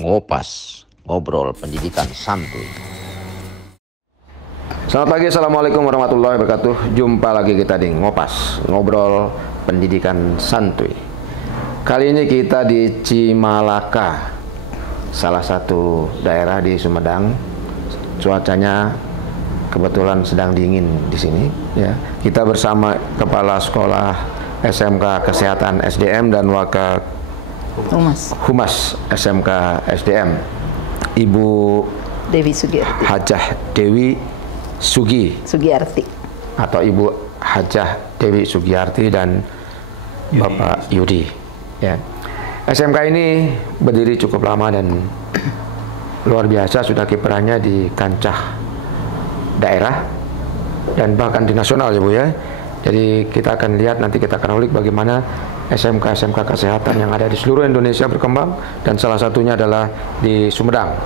Ngopas, ngobrol pendidikan santuy. Selamat pagi, Assalamualaikum warahmatullahi wabarakatuh. Jumpa lagi kita di Ngopas, ngobrol pendidikan santuy. Kali ini kita di Cimalaka, salah satu daerah di Sumedang. Cuacanya kebetulan sedang dingin di sini. Ya, kita bersama Kepala Sekolah SMK Kesehatan SDM dan Wakil Humas SMK SDM, Ibu Dewi Sugiarti. Hajah Dewi Sugiarti atau Ibu Hajah Dewi Sugiarti dan Bapak Yudi. Ya. SMK ini berdiri cukup lama dan luar biasa, sudah kiprahnya di kancah daerah dan bahkan di nasional ya Bu ya. Jadi kita akan lihat, nanti kita akan ulik bagaimana SMK kesehatan yang ada di seluruh Indonesia berkembang, dan salah satunya adalah di Sumedang.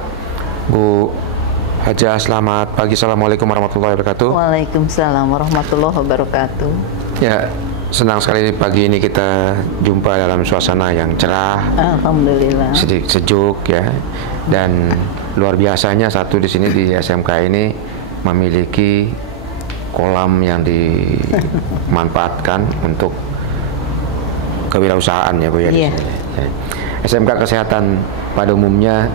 Bu Hajah, selamat pagi. Assalamualaikum warahmatullahi wabarakatuh. Waalaikumsalam warahmatullahi wabarakatuh. Ya, senang sekali pagi ini kita jumpa dalam suasana yang cerah. Alhamdulillah. Sejuk ya. Dan luar biasanya satu di sini di SMK ini memiliki kolam yang dimanfaatkan untuk kewirausahaan ya Bu ya. Iya. SMK Kesehatan pada umumnya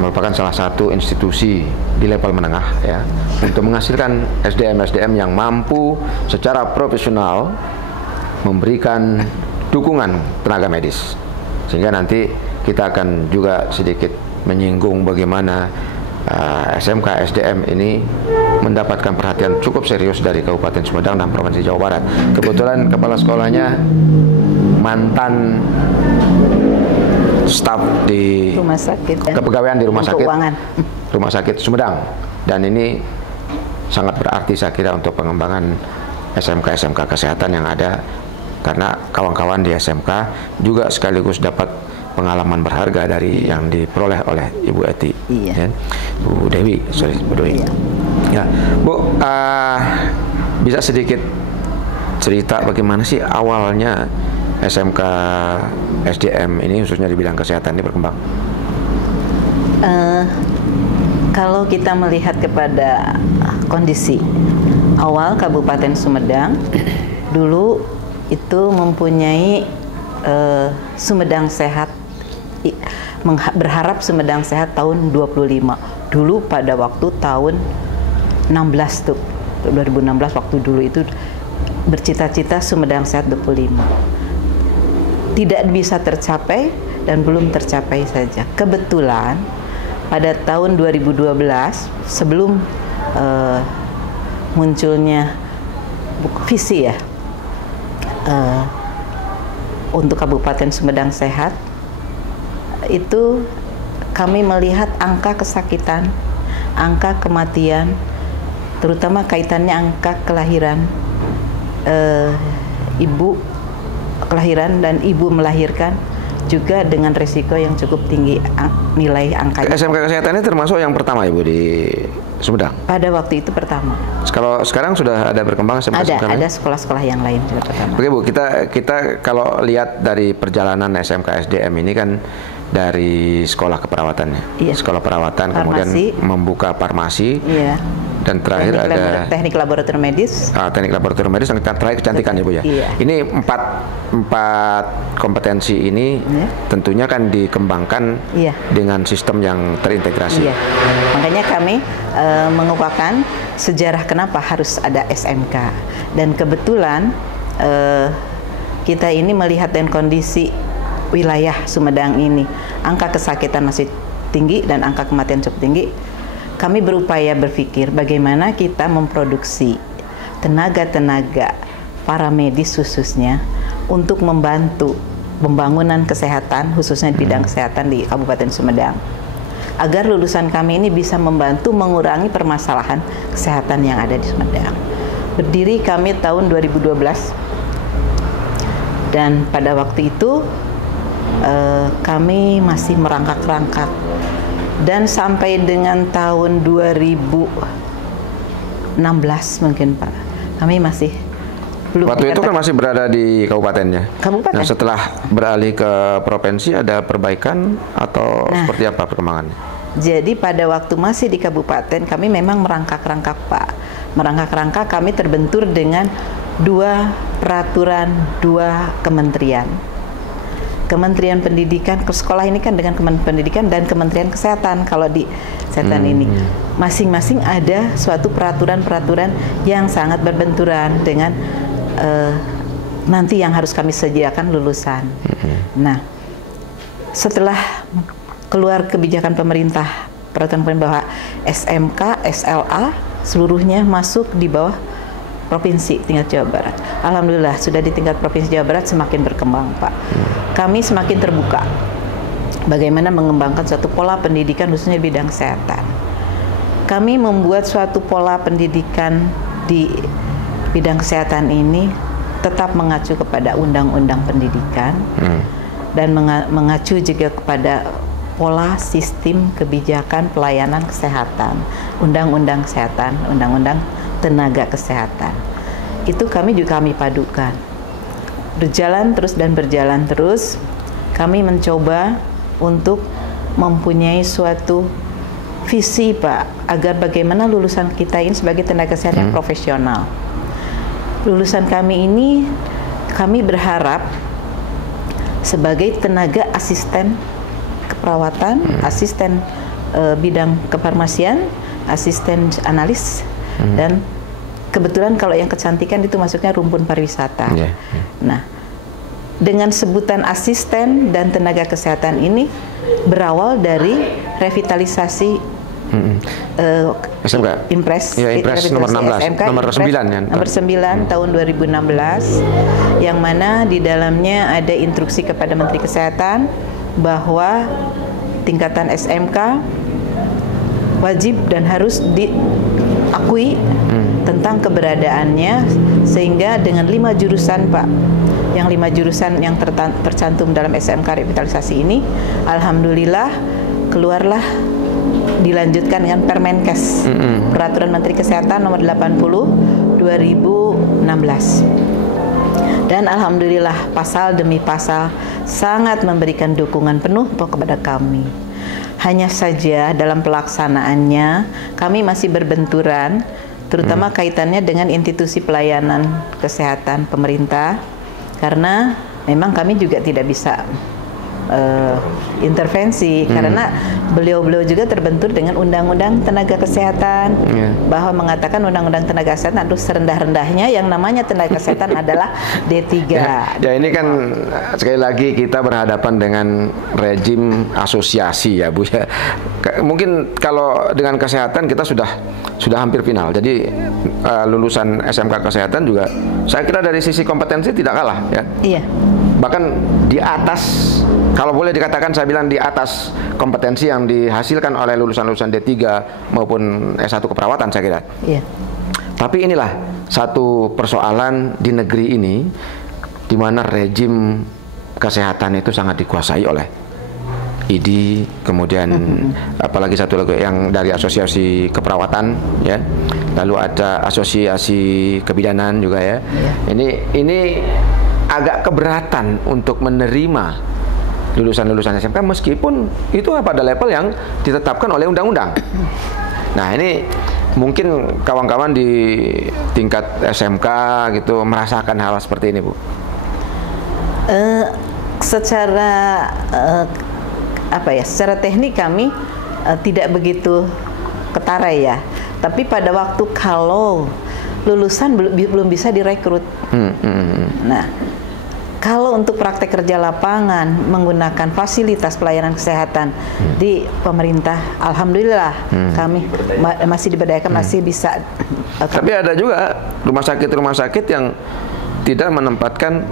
merupakan salah satu institusi di level menengah ya, untuk menghasilkan SDM yang mampu secara profesional memberikan dukungan tenaga medis. Sehingga nanti kita akan juga sedikit menyinggung bagaimana SMK SDM ini mendapatkan perhatian cukup serius dari Kabupaten Sumedang dan Provinsi Jawa Barat. Kebetulan kepala sekolahnya mantan staf di rumah sakit, kepegawaian di rumah sakit keuangan. Rumah Sakit Sumedang, dan ini sangat berarti saya kira untuk pengembangan SMK kesehatan yang ada, karena kawan-kawan di SMK juga sekaligus dapat pengalaman berharga dari yang diperoleh oleh Ibu Eti, iya. Bu Dewi, Bu Dewi. Iya. Ya, Bu, bisa sedikit cerita bagaimana sih awalnya SMK SDM ini khususnya di bidang kesehatan ini berkembang? Kalau kita melihat kepada kondisi awal Kabupaten Sumedang, dulu itu mempunyai Sumedang Sehat, berharap Sumedang Sehat tahun 25. Dulu pada waktu tahun 16 tuh, 2016 waktu dulu itu bercita-cita Sumedang Sehat 25. Tidak bisa tercapai dan belum tercapai saja. Kebetulan pada tahun 2012 sebelum munculnya visi ya untuk Kabupaten Sumedang Sehat, itu kami melihat angka kesakitan, angka kematian, terutama kaitannya angka kelahiran, ibu kelahiran dan ibu melahirkan juga dengan resiko yang cukup tinggi nilai angkanya. SMK kesehatan ini termasuk yang pertama Ibu di Sumedang? Pada waktu itu pertama. Kalau sekarang sudah ada berkembang SMK? Ada sekolah-sekolah yang lain juga pertama. Oke Bu, kita kalau lihat dari perjalanan SMK SDM ini kan dari sekolah keperawatannya, iya. Sekolah perawatan, farmasi, kemudian membuka farmasi, iya. Dan terakhir ada teknik laboratorium medis. Teknik laboratorium medis, dan terakhir kecantikan ya Bu ya. Iya. Ini empat kompetensi ini, iya. Tentunya kan dikembangkan, iya. Dengan sistem yang terintegrasi. Iya. Makanya kami mengupakan sejarah kenapa harus ada SMK, dan kebetulan kita ini melihat dan kondisi wilayah Sumedang ini, angka kesakitan masih tinggi dan angka kematian cukup tinggi. Kami berupaya berpikir bagaimana kita memproduksi tenaga-tenaga para medis khususnya untuk membantu pembangunan kesehatan khususnya di bidang kesehatan di Kabupaten Sumedang, agar lulusan kami ini bisa membantu mengurangi permasalahan kesehatan yang ada di Sumedang. Berdiri kami tahun 2012, dan pada waktu itu kami masih merangkak-rangkak, dan sampai dengan tahun 2016 mungkin Pak, kami masih Waktu itu kan masih berada di kabupatennya. Kabupaten. Nah, setelah beralih ke provinsi ada perbaikan atau seperti apa perkembangannya? Jadi pada waktu masih di kabupaten kami memang merangkak-rangkak, Pak. Merangkak-rangkak kami terbentur dengan 2 peraturan, 2 kementerian. Kementerian Pendidikan ke sekolah ini kan dengan Kementerian Pendidikan dan Kementerian Kesehatan. Kalau di kesehatan ini masing-masing ada suatu peraturan-peraturan yang sangat berbenturan dengan nanti yang harus kami sediakan lulusan. Nah, setelah keluar kebijakan pemerintah peraturan pemerintah bahwa SMK, SLA seluruhnya masuk di bawah provinsi tingkat Jawa Barat. Alhamdulillah sudah di tingkat provinsi Jawa Barat semakin berkembang, Pak. Kami semakin terbuka bagaimana mengembangkan suatu pola pendidikan khususnya di bidang kesehatan. Kami membuat suatu pola pendidikan di bidang kesehatan ini tetap mengacu kepada undang-undang pendidikan dan mengacu juga kepada pola sistem kebijakan pelayanan kesehatan, undang-undang kesehatan, undang-undang tenaga kesehatan. Itu kami padukan. Berjalan terus dan berjalan terus, kami mencoba untuk mempunyai suatu visi, Pak, agar bagaimana lulusan kita ini sebagai tenaga kesehatan yang profesional. Lulusan kami ini, kami berharap sebagai tenaga asisten keperawatan, asisten bidang kefarmasian, asisten analis, dan kebetulan kalau yang kecantikan itu masuknya rumpun pariwisata. Nah, dengan sebutan asisten dan tenaga kesehatan ini berawal dari revitalisasi SMK. Impres, Impres nomor 16, SMK, nomor 9 ya. Nomor 9 tahun 2016, yang mana di dalamnya ada instruksi kepada Menteri Kesehatan bahwa tingkatan SMK wajib dan harus diakui tentang keberadaannya, sehingga dengan 5 jurusan, Pak, yang 5 jurusan yang tercantum dalam SMK revitalisasi ini, alhamdulillah keluarlah dilanjutkan dengan Permenkes, Peraturan Menteri Kesehatan nomor 80 2016. Dan alhamdulillah pasal demi pasal sangat memberikan dukungan penuh kepada kami. Hanya saja dalam pelaksanaannya kami masih berbenturan, terutama kaitannya dengan institusi pelayanan kesehatan pemerintah, karena memang kami juga tidak bisa intervensi karena beliau-beliau juga terbentur dengan Undang-Undang Tenaga Kesehatan, bahwa mengatakan Undang-Undang Tenaga Kesehatan aduh serendah-rendahnya yang namanya tenaga kesehatan adalah D3. Ya ini kan sekali lagi kita berhadapan dengan rejim asosiasi ya Bu ya. Mungkin kalau dengan kesehatan kita sudah hampir final. Jadi lulusan SMK Kesehatan juga saya kira dari sisi kompetensi tidak kalah ya. Iya. Bahkan di atas, kalau boleh dikatakan saya bilang di atas kompetensi yang dihasilkan oleh lulusan-lulusan D3 maupun S1 keperawatan saya kira. Iya. Tapi inilah satu persoalan di negeri ini di mana rejim kesehatan itu sangat dikuasai oleh ID, kemudian apalagi satu lagi yang dari asosiasi keperawatan ya. Lalu ada asosiasi kebidanan juga ya. Ini agak keberatan untuk menerima lulusan-lulusan SMK meskipun itu pada level yang ditetapkan oleh undang-undang. Nah ini mungkin kawan-kawan di tingkat SMK gitu merasakan hal seperti ini Bu. Secara secara teknik kami tidak begitu ketara ya. Tapi pada waktu kalau lulusan belum bisa direkrut. Nah, kalau untuk praktek kerja lapangan menggunakan fasilitas pelayanan kesehatan di pemerintah, alhamdulillah kami masih diberdayakan, masih bisa. Tapi ada juga rumah sakit yang tidak menempatkan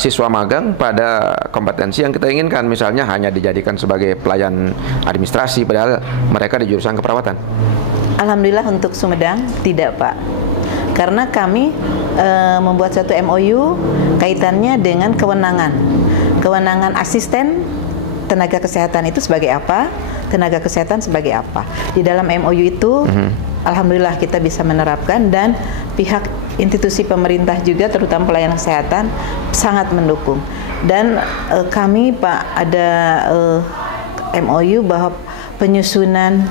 siswa magang pada kompetensi yang kita inginkan, misalnya hanya dijadikan sebagai pelayan administrasi padahal mereka di jurusan keperawatan. Alhamdulillah untuk Sumedang tidak, Pak. Karena kami membuat satu MOU kaitannya dengan kewenangan asisten tenaga kesehatan itu sebagai apa, tenaga kesehatan sebagai apa. Di dalam MOU itu alhamdulillah kita bisa menerapkan, dan pihak institusi pemerintah juga terutama pelayanan kesehatan sangat mendukung. Dan kami Pak ada MOU bahwa penyusunan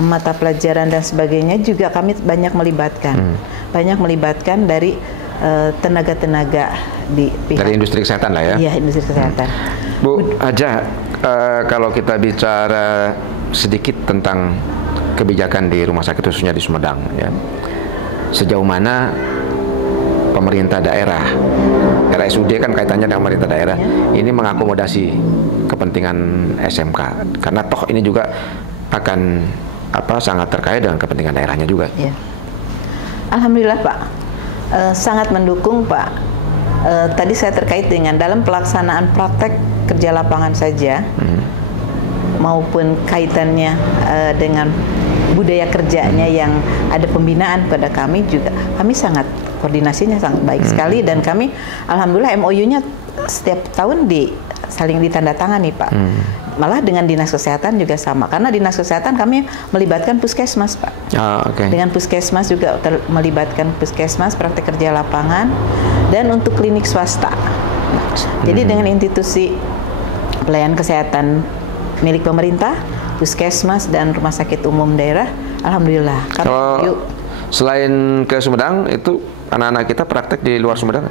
mata pelajaran dan sebagainya juga kami banyak melibatkan dari tenaga-tenaga di pihak dari industri kesehatan lah ya. Iya, industri kesehatan. Bu Haja, kalau kita bicara sedikit tentang kebijakan di rumah sakit khususnya di Sumedang, ya, sejauh mana pemerintah daerah, RSUD kan kaitannya dengan pemerintah daerah, ini mengakomodasi kepentingan SMK, karena toh ini juga akan sangat terkait dengan kepentingan daerahnya juga. Ya. Alhamdulillah Pak, sangat mendukung Pak. Tadi saya terkait dengan dalam pelaksanaan praktek kerja lapangan saja, maupun kaitannya dengan budaya kerjanya yang ada pembinaan pada kami juga, kami sangat koordinasinya sangat baik sekali, dan kami alhamdulillah MOU-nya setiap tahun saling ditandatangani Pak. Malah dengan dinas kesehatan juga sama, karena dinas kesehatan kami melibatkan puskesmas Pak. Dengan puskesmas juga melibatkan puskesmas praktek kerja lapangan, dan untuk klinik swasta. Jadi dengan institusi pelayanan kesehatan milik pemerintah, puskesmas dan rumah sakit umum daerah, alhamdulillah. Selain ke Sumedang, itu anak-anak kita praktek di luar Sumedang?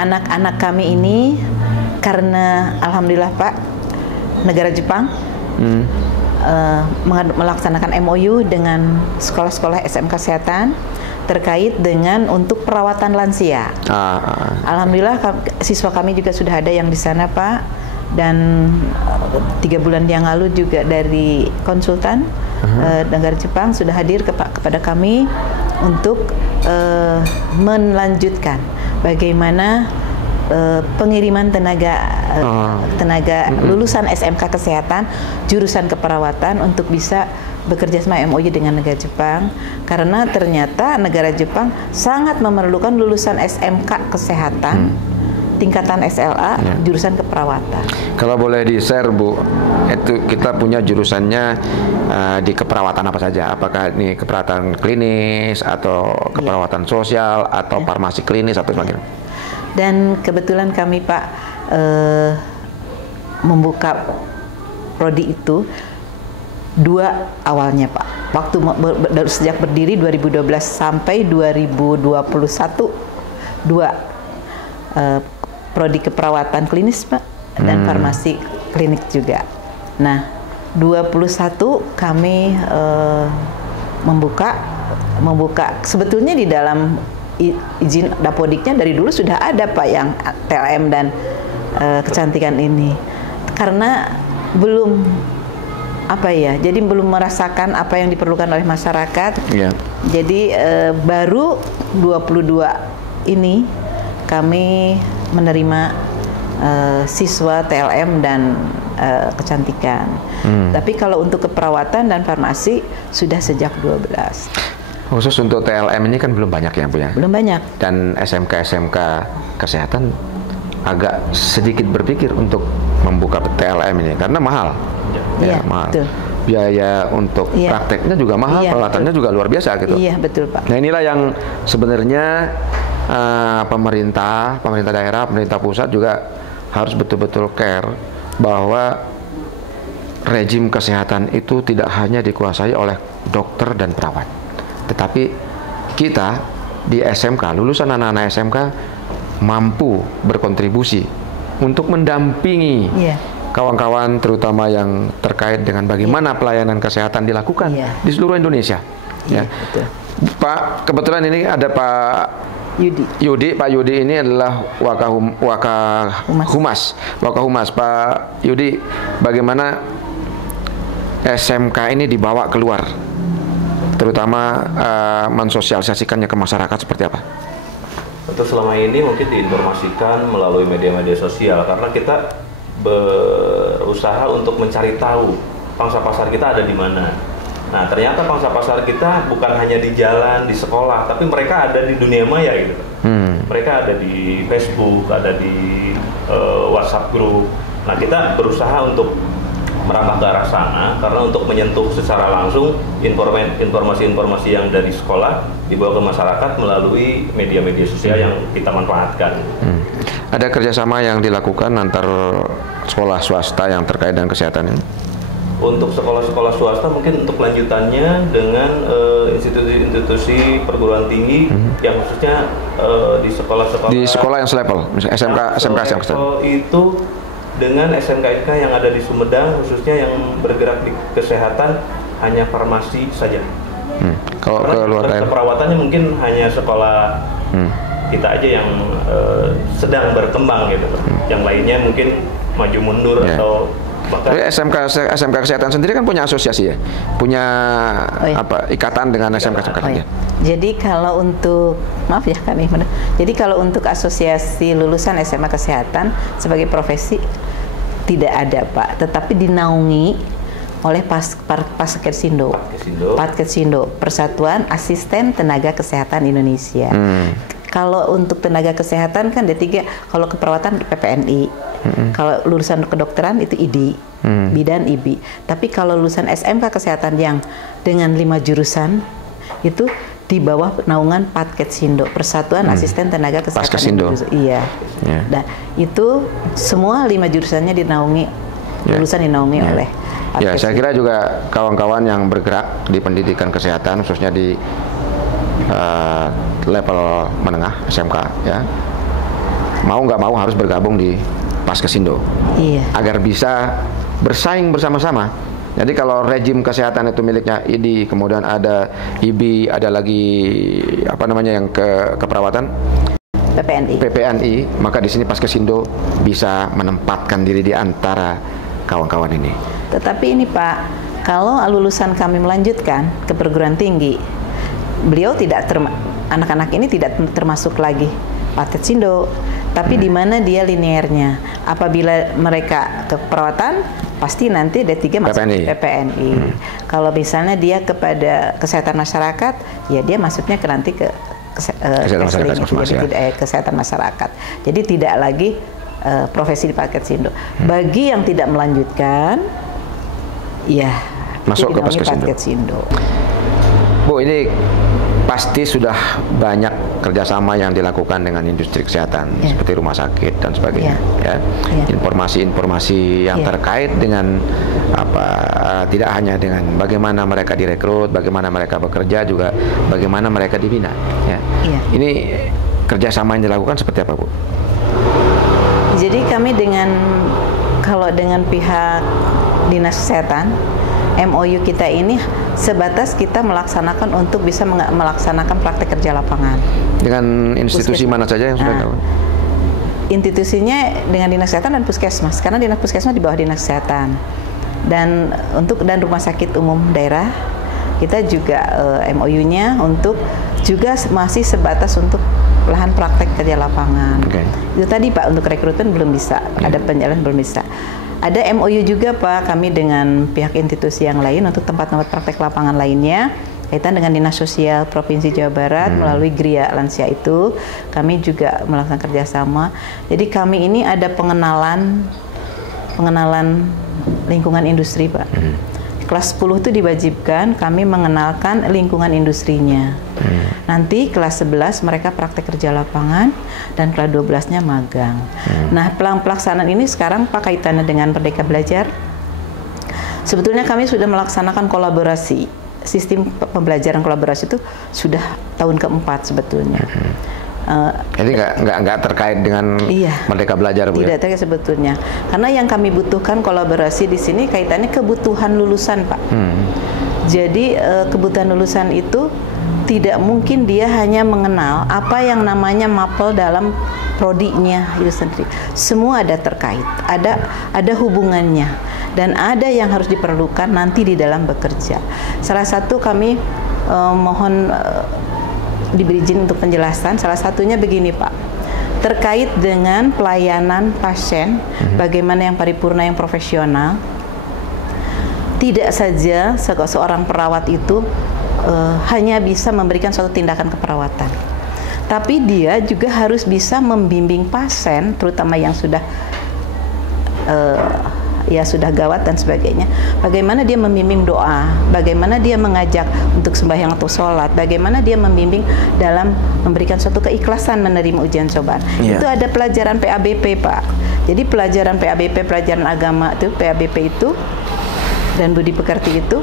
Anak-anak kami ini karena alhamdulillah Pak, negara Jepang melaksanakan MOU dengan sekolah-sekolah SMK kesehatan terkait dengan untuk perawatan lansia. Alhamdulillah siswa kami juga sudah ada yang di sana Pak, dan 3 bulan yang lalu juga dari konsultan negara Jepang sudah hadir kepada kami untuk melanjutkan bagaimana pengiriman tenaga lulusan SMK kesehatan jurusan keperawatan untuk bisa bekerja sama MOU dengan negara Jepang, karena ternyata negara Jepang sangat memerlukan lulusan SMK kesehatan tingkatan SLA jurusan keperawatan. Kalau boleh di-share Bu, itu kita punya jurusannya di keperawatan apa saja? Apakah ini keperawatan klinis atau keperawatan sosial atau farmasi klinis atau sebagainya? Dan kebetulan kami Pak membuka prodi itu 2 awalnya Pak. Waktu sejak berdiri 2012 sampai 2021 2 prodi keperawatan klinis Pak, dan farmasi klinik juga. Nah, 21 kami membuka sebetulnya di dalam izin Dapodiknya dari dulu sudah ada Pak yang TLM dan kecantikan ini, karena belum jadi belum merasakan apa yang diperlukan oleh masyarakat. Jadi baru 22 ini kami menerima siswa TLM dan kecantikan. Tapi kalau untuk keperawatan dan farmasi sudah sejak 12. Khusus untuk TLM ini kan belum banyak ya Bu ya? Belum banyak. Dan SMK kesehatan agak sedikit berpikir untuk membuka TLM ini karena mahal. Mahal. Betul. Biaya untuk prakteknya juga mahal, peralatannya juga luar biasa gitu. Iya, betul Pak. Nah, inilah yang sebenarnya pemerintah daerah, pemerintah pusat juga harus betul-betul care bahwa rejim kesehatan itu tidak hanya dikuasai oleh dokter dan perawat, tetapi kita di SMK, lulusan anak-anak SMK mampu berkontribusi untuk mendampingi kawan-kawan terutama yang terkait dengan bagaimana pelayanan kesehatan dilakukan di seluruh Indonesia. Betul. Pak, kebetulan ini ada Pak Yudi. Pak Yudi ini adalah Wakahumas. Pak Yudi, bagaimana SMK ini dibawa keluar, terutama mensosialisasikannya ke masyarakat seperti apa? Untuk selama ini mungkin diinformasikan melalui media-media sosial, karena kita berusaha untuk mencari tahu pangsa pasar kita ada di mana. Nah, ternyata pangsa pasar kita bukan hanya di jalan, di sekolah, tapi mereka ada di dunia maya gitu. Mereka ada di Facebook, ada di WhatsApp group. Nah, kita berusaha untuk merambah ke arah sana, karena untuk menyentuh secara langsung informasi-informasi yang dari sekolah dibawa ke masyarakat melalui media-media sosial yang kita manfaatkan. Ada kerjasama yang dilakukan antar sekolah swasta yang terkait dengan kesehatan ini? Untuk sekolah-sekolah swasta mungkin untuk lanjutannya dengan institusi-institusi perguruan tinggi yang khususnya di sekolah-sekolah yang selevel, misalnya SMK itu dengan SMK yang ada di Sumedang, khususnya yang bergerak di kesehatan hanya farmasi saja. Kalau ke luar daerah, keperawatannya mungkin hanya sekolah kita aja yang sedang berkembang gitu. Yang lainnya mungkin maju mundur atau bahkan SMK kesehatan sendiri kan punya asosiasi ya, punya ikatan dengan SMK kesehatan. Jadi kalau untuk jadi kalau untuk asosiasi lulusan SMA kesehatan sebagai profesi tidak ada Pak, tetapi dinaungi oleh Paskesindo, Persatuan Asisten Tenaga Kesehatan Indonesia. Kalau untuk tenaga kesehatan kan D3, kalau keperawatan PPNI, kalau lulusan kedokteran itu ID, bidan IBI. Tapi kalau lulusan SMK kesehatan yang dengan 5 jurusan itu di bawah naungan Paskesindo, Persatuan Asisten Tenaga Kesehatan Indonesia. Iya. Nah, itu semua 5 jurusannya dinaungi, lulusan dinaungi oleh Ya, saya kira juga kawan-kawan yang bergerak di pendidikan kesehatan, khususnya di level menengah SMK, ya, mau nggak mau harus bergabung di Paskesindo, agar bisa bersaing bersama-sama. Jadi kalau rejim kesehatan itu miliknya ID, kemudian ada IBI, ada lagi yang keperawatan PPNI, maka di sini Paskesindo bisa menempatkan diri di antara kawan-kawan ini. Tetapi ini Pak, kalau lulusan kami melanjutkan ke perguruan tinggi, beliau anak-anak ini tidak termasuk lagi Paskesindo, tapi di mana dia linearnya. Apabila mereka ke perawatan, pasti nanti D3 masuk PPNI. Kalau misalnya dia kepada kesehatan masyarakat, ya dia masuknya nanti ke kesehatan masyarakat. Jadi tidak lagi profesi di Paskesindo. Bagi yang tidak melanjutkan, ya masuk ke Paskesindo. Bu, ini pasti sudah banyak kerjasama yang dilakukan dengan industri kesehatan seperti rumah sakit dan sebagainya. Informasi-informasi yang terkait dengan tidak hanya dengan bagaimana mereka direkrut, bagaimana mereka bekerja, juga bagaimana mereka dibina. Ini kerjasama yang dilakukan seperti apa, Bu? Jadi kami kalau dengan pihak Dinas Kesehatan, MOU kita ini sebatas kita melaksanakan untuk bisa melaksanakan praktek kerja lapangan. Dengan institusi mana saja yang sudah tahu? Institusinya dengan Dinas Kesehatan dan Puskesmas, karena Dinas Puskesmas di bawah Dinas Kesehatan. Dan rumah sakit umum daerah kita juga MOU-nya untuk juga masih sebatas untuk lahan praktek kerja lapangan. Itu tadi Pak, untuk rekrutmen belum bisa, ada penjalan belum bisa. Ada MOU juga Pak, kami dengan pihak institusi yang lain untuk tempat-tempat praktek lapangan lainnya kaitan dengan Dinas Sosial Provinsi Jawa Barat melalui Gria Lansia itu kami juga melakukan kerjasama. Jadi kami ini ada pengenalan lingkungan industri Pak. Kelas 10 itu diwajibkan kami mengenalkan lingkungan industrinya. Nanti kelas 11 mereka praktek kerja lapangan dan kelas 12-nya magang. Nah, pelaksanaan ini sekarang Pak kaitannya dengan Merdeka Belajar. Sebetulnya kami sudah melaksanakan kolaborasi. Sistem pembelajaran kolaborasi itu sudah tahun keempat sebetulnya. Jadi nggak terkait dengan Merdeka Belajar, Bu? Tidak terkait sebetulnya, karena yang kami butuhkan kolaborasi di sini kaitannya kebutuhan lulusan Pak. Jadi kebutuhan lulusan itu tidak mungkin dia hanya mengenal apa yang namanya mapel dalam prodinya itu sendiri. Semua ada terkait, ada hubungannya, dan ada yang harus diperlukan nanti di dalam bekerja. Salah satu kami mohon diberi izin untuk penjelasan. Salah satunya begini Pak, terkait dengan pelayanan pasien, bagaimana yang paripurna, yang profesional. Tidak saja seorang perawat itu hanya bisa memberikan suatu tindakan keperawatan, tapi dia juga harus bisa membimbing pasien, terutama yang sudah ya sudah gawat dan sebagainya, bagaimana dia membimbing doa, bagaimana dia mengajak untuk sembahyang atau sholat, bagaimana dia membimbing dalam memberikan suatu keikhlasan menerima ujian cobaan. Itu ada pelajaran PABP, Pak. Jadi pelajaran PABP, pelajaran agama itu, PABP itu dan budi pekerti itu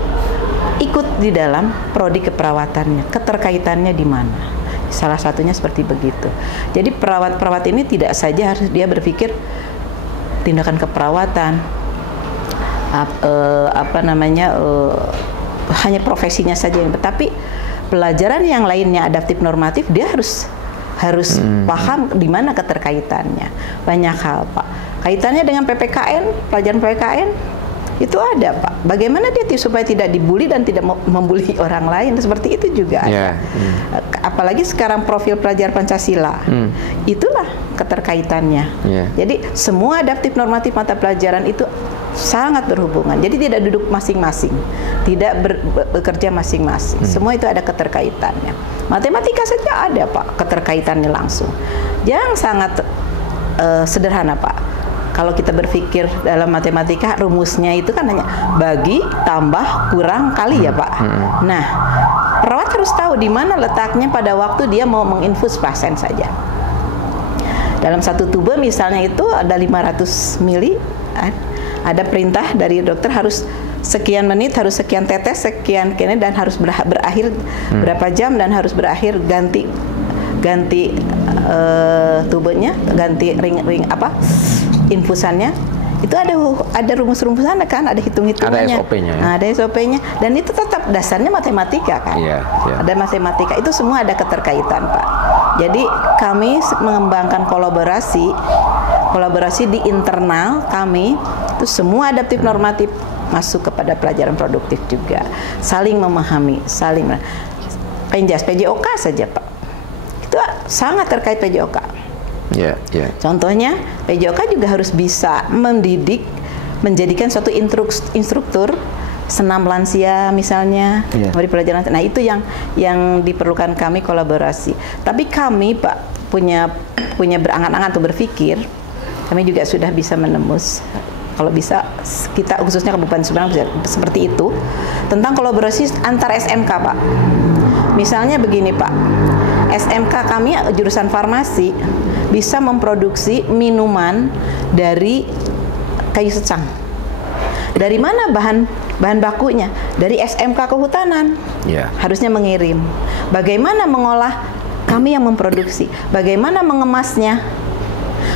ikut di dalam prodi keperawatannya, keterkaitannya di mana. Salah satunya seperti begitu. Jadi perawat-perawat ini tidak saja harus dia berpikir tindakan keperawatan, hanya profesinya saja yang, tapi pelajaran yang lainnya adaptif normatif dia harus paham di mana keterkaitannya. Banyak hal, Pak. Kaitannya dengan PPKN, pelajaran PPKN itu ada, Pak. Bagaimana dia supaya tidak dibully dan tidak membuli orang lain, seperti itu juga ada. Apalagi sekarang profil pelajar Pancasila, itulah keterkaitannya. Jadi semua adaptif normatif mata pelajaran itu sangat berhubungan. Jadi tidak duduk masing-masing, tidak bekerja masing-masing. Semua itu ada keterkaitannya. Matematika saja ada, Pak, keterkaitannya langsung. Yang sangat sederhana, Pak. Kalau kita berpikir dalam matematika, rumusnya itu kan hanya bagi, tambah, kurang, kali ya, Pak. Nah, perawat harus tahu di mana letaknya pada waktu dia mau menginfus pasien saja. Dalam satu tube misalnya itu ada 500 mili, ada perintah dari dokter harus sekian menit, harus sekian tetes, sekian kene, dan harus berakhir berapa jam, dan harus berakhir ganti tubenya, ganti ring infusannya. Itu ada rumus-rumusnya kan, ada hitung-hitungannya. Ada SOP-nya. Nah, ada SOP-nya, dan itu tetap dasarnya matematika kan. Ada matematika, itu semua ada keterkaitan, Pak. Jadi kami mengembangkan kolaborasi di internal kami, itu semua adaptif normatif masuk kepada pelajaran produktif juga. Saling memahami, Penjas, PJOK saja, Pak. Itu sangat terkait PJOK. Contohnya, PJOK juga harus bisa mendidik, menjadikan suatu instruktur senam lansia misalnya, memberi pelajaran. Nah, itu yang diperlukan kami kolaborasi. Tapi kami, Pak, punya berangan-angan atau berpikir, kami juga sudah bisa menembus. Kalau bisa, kita khususnya Kabupaten Sumedang seperti itu, tentang kolaborasi antar SMK, Pak. Misalnya begini, Pak, SMK kami jurusan farmasi bisa memproduksi minuman dari kayu secang. Dari mana bahan bakunya? Dari SMK Kehutanan. Harusnya mengirim. Bagaimana mengolah? Kami yang memproduksi. Bagaimana mengemasnya?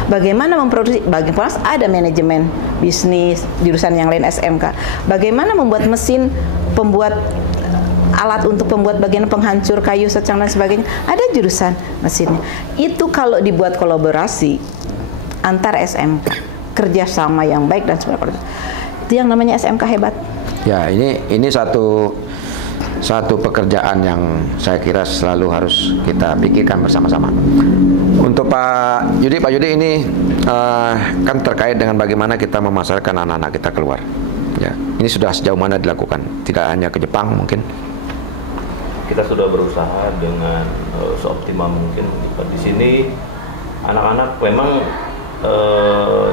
Bagaimana memproduksi? Bagaimana ada manajemen bisnis jurusan yang lain SMK. Bagaimana membuat mesin pembuat alat untuk pembuat bagian penghancur kayu secang dan sebagainya, ada jurusan mesinnya. Itu kalau dibuat kolaborasi antar SMK, kerjasama yang baik dan sebagainya, itu yang namanya SMK hebat. Ya, ini satu pekerjaan yang saya kira selalu harus kita pikirkan bersama-sama. Untuk Pak Yudi ini kan terkait dengan bagaimana kita memasarkan anak-anak kita keluar. Ya, ini sudah sejauh mana dilakukan? Tidak hanya ke Jepang mungkin. Kita sudah berusaha dengan seoptimal mungkin. Di sini anak-anak memang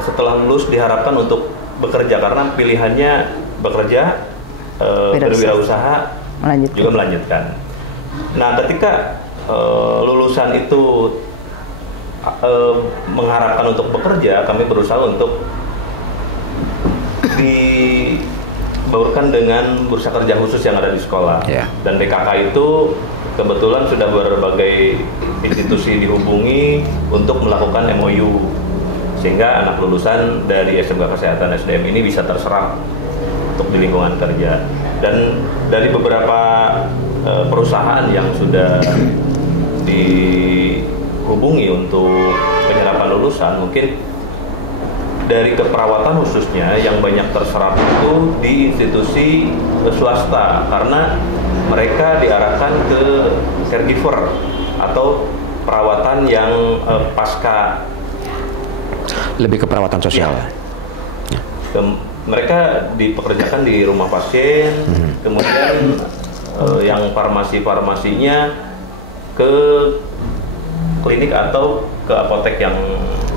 setelah lulus diharapkan untuk bekerja, karena pilihannya bekerja, berwirausaha, juga melanjutkan. Nah, ketika lulusan itu mengharapkan untuk bekerja, kami berusaha untuk dibaurkan dengan bursa kerja khusus yang ada di sekolah. Dan BKK itu kebetulan sudah berbagai institusi dihubungi untuk melakukan MOU, sehingga anak lulusan dari SMK Kesehatan SDM ini bisa terserap untuk di lingkungan kerja. Dan dari beberapa perusahaan yang sudah dihubungi untuk penyerapan lulusan, mungkin dari keperawatan khususnya yang banyak terserap itu di institusi swasta, karena mereka diarahkan ke caregiver atau perawatan yang pasca, lebih ke perawatan sosial. Mereka dipekerjakan di rumah pasien, kemudian yang farmasinya ke klinik atau ke apotek yang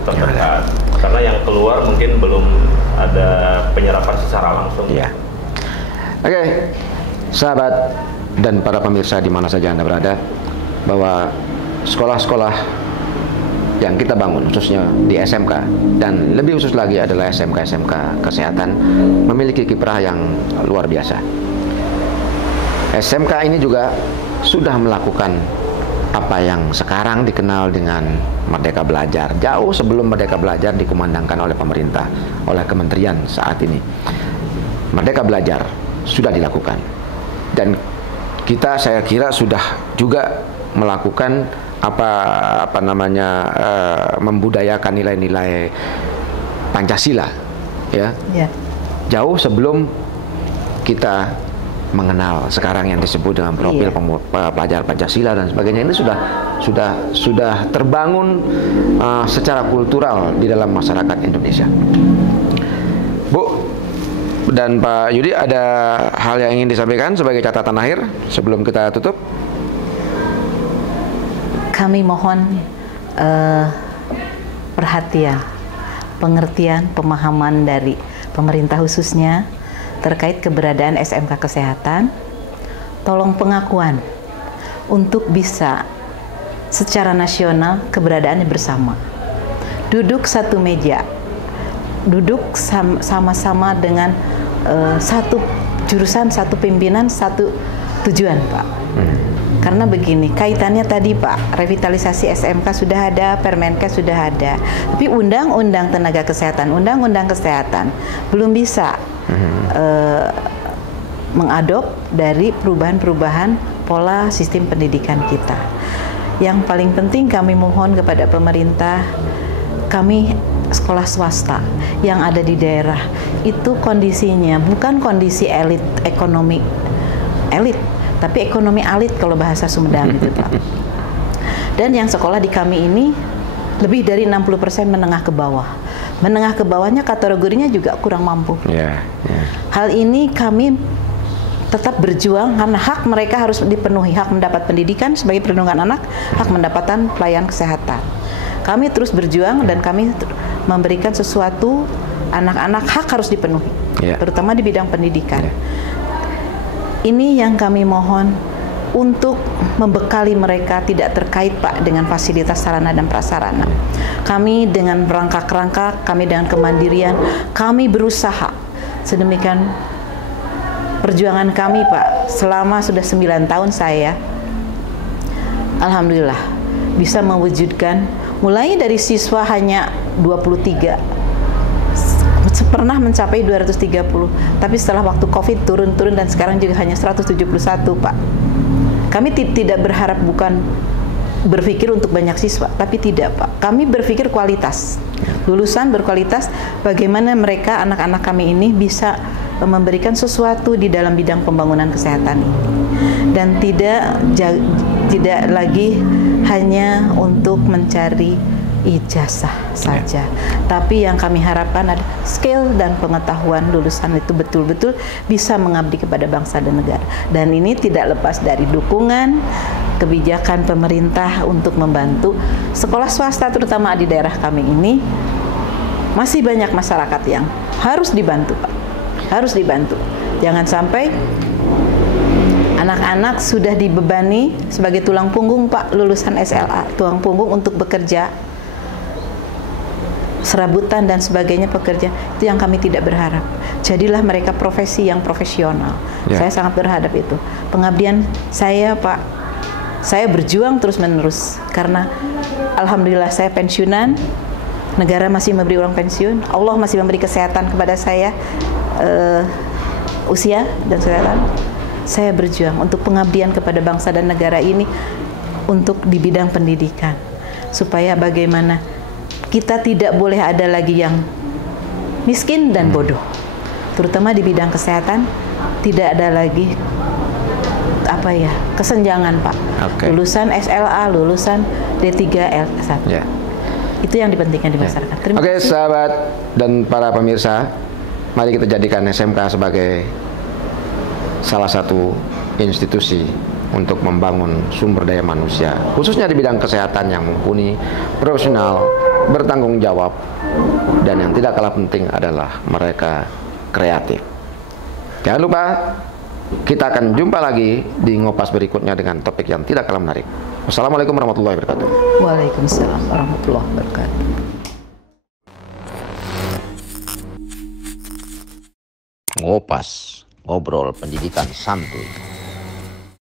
terdekat. Karena yang keluar mungkin belum ada penyerapan secara langsung. Iya. Oke, sahabat dan para pemirsa di mana saja Anda berada, bahwa sekolah-sekolah yang kita bangun khususnya di SMK dan lebih khusus lagi adalah SMK kesehatan memiliki kiprah yang luar biasa. SMK ini juga sudah melakukan apa yang sekarang dikenal dengan Merdeka Belajar, jauh sebelum Merdeka Belajar dikumandangkan oleh pemerintah, oleh kementerian saat ini. Merdeka Belajar sudah dilakukan, dan kita saya kira sudah juga melakukan membudayakan nilai-nilai Pancasila, ya. Jauh sebelum kita mengenal sekarang yang disebut dengan profil pelajar Pancasila dan sebagainya. Ini sudah terbangun secara kultural di dalam masyarakat Indonesia. Bu dan Pak Yudi, ada hal yang ingin disampaikan sebagai catatan akhir sebelum kita tutup? Kami mohon perhatian, pengertian, pemahaman dari pemerintah khususnya terkait keberadaan SMK Kesehatan. Tolong pengakuan untuk bisa secara nasional keberadaannya bersama. Duduk satu meja, duduk sama-sama dengan satu jurusan, satu pimpinan, satu tujuan, Pak. Karena begini, kaitannya tadi Pak, revitalisasi SMK sudah ada, Permenkes sudah ada, tapi Undang-Undang Tenaga Kesehatan, Undang-Undang Kesehatan belum bisa mengadop dari perubahan-perubahan pola sistem pendidikan kita. Yang paling penting kami mohon kepada pemerintah, kami sekolah swasta yang ada di daerah itu kondisinya bukan kondisi elit, ekonomi elit, tapi ekonomi alit kalau bahasa Sumedang gitu Pak. Dan yang sekolah di kami ini lebih dari 60% menengah ke bawah. Menengah ke bawahnya kategorinya juga kurang mampu. Hal ini kami tetap berjuang karena hak mereka harus dipenuhi, hak mendapat pendidikan sebagai perlindungan anak, hak mendapatkan pelayanan kesehatan. Kami terus berjuang dan kami memberikan sesuatu, anak-anak hak harus dipenuhi, terutama di bidang pendidikan. Ini yang kami mohon untuk membekali mereka tidak terkait Pak dengan fasilitas sarana dan prasarana. Kami dengan rangka-rangka, kami dengan kemandirian, kami berusaha sedemikian perjuangan kami Pak selama sudah 9 tahun saya, alhamdulillah bisa mewujudkan mulai dari siswa hanya 23, pernah mencapai 230, tapi setelah waktu COVID turun-turun dan sekarang juga hanya 171 Pak. Kami tidak berharap bukan berpikir untuk banyak siswa, tapi tidak Pak. Kami berpikir kualitas, lulusan berkualitas, bagaimana mereka anak-anak kami ini bisa memberikan sesuatu di dalam bidang pembangunan kesehatan ini. Dan tidak lagi hanya untuk mencari ijazah saja, tapi yang kami harapkan ada skill dan pengetahuan lulusan itu betul-betul bisa mengabdi kepada bangsa dan negara. Dan ini tidak lepas dari dukungan kebijakan pemerintah untuk membantu sekolah swasta, terutama di daerah kami ini. Masih banyak masyarakat yang harus dibantu Pak, harus dibantu. Jangan sampai anak-anak sudah dibebani sebagai tulang punggung Pak, lulusan SLA, tulang punggung untuk bekerja, serabutan dan sebagainya pekerja, itu yang kami tidak berharap. Jadilah mereka profesi yang profesional. Saya sangat berharap itu. Pengabdian saya Pak, saya berjuang terus-menerus karena alhamdulillah saya pensiunan, negara masih memberi uang pensiun, Allah masih memberi kesehatan kepada saya, usia dan kesehatan. Saya berjuang untuk pengabdian kepada bangsa dan negara ini untuk di bidang pendidikan, supaya bagaimana kita tidak boleh ada lagi yang miskin dan bodoh, terutama di bidang kesehatan. Tidak ada lagi kesenjangan Pak. Lulusan SLA, lulusan D3, L1. Itu yang dipentingkan di masyarakat. Terima kasih. Sahabat dan para pemirsa, mari kita jadikan SMK sebagai salah satu institusi untuk membangun sumber daya manusia, khususnya di bidang kesehatan yang mumpuni, profesional, bertanggung jawab, dan yang tidak kalah penting adalah mereka kreatif. Jangan lupa, kita akan jumpa lagi di Ngopas berikutnya dengan topik yang tidak kalah menarik. Wassalamualaikum warahmatullahi wabarakatuh. Waalaikumsalam warahmatullahi wabarakatuh. Ngopas, ngobrol pendidikan santuy.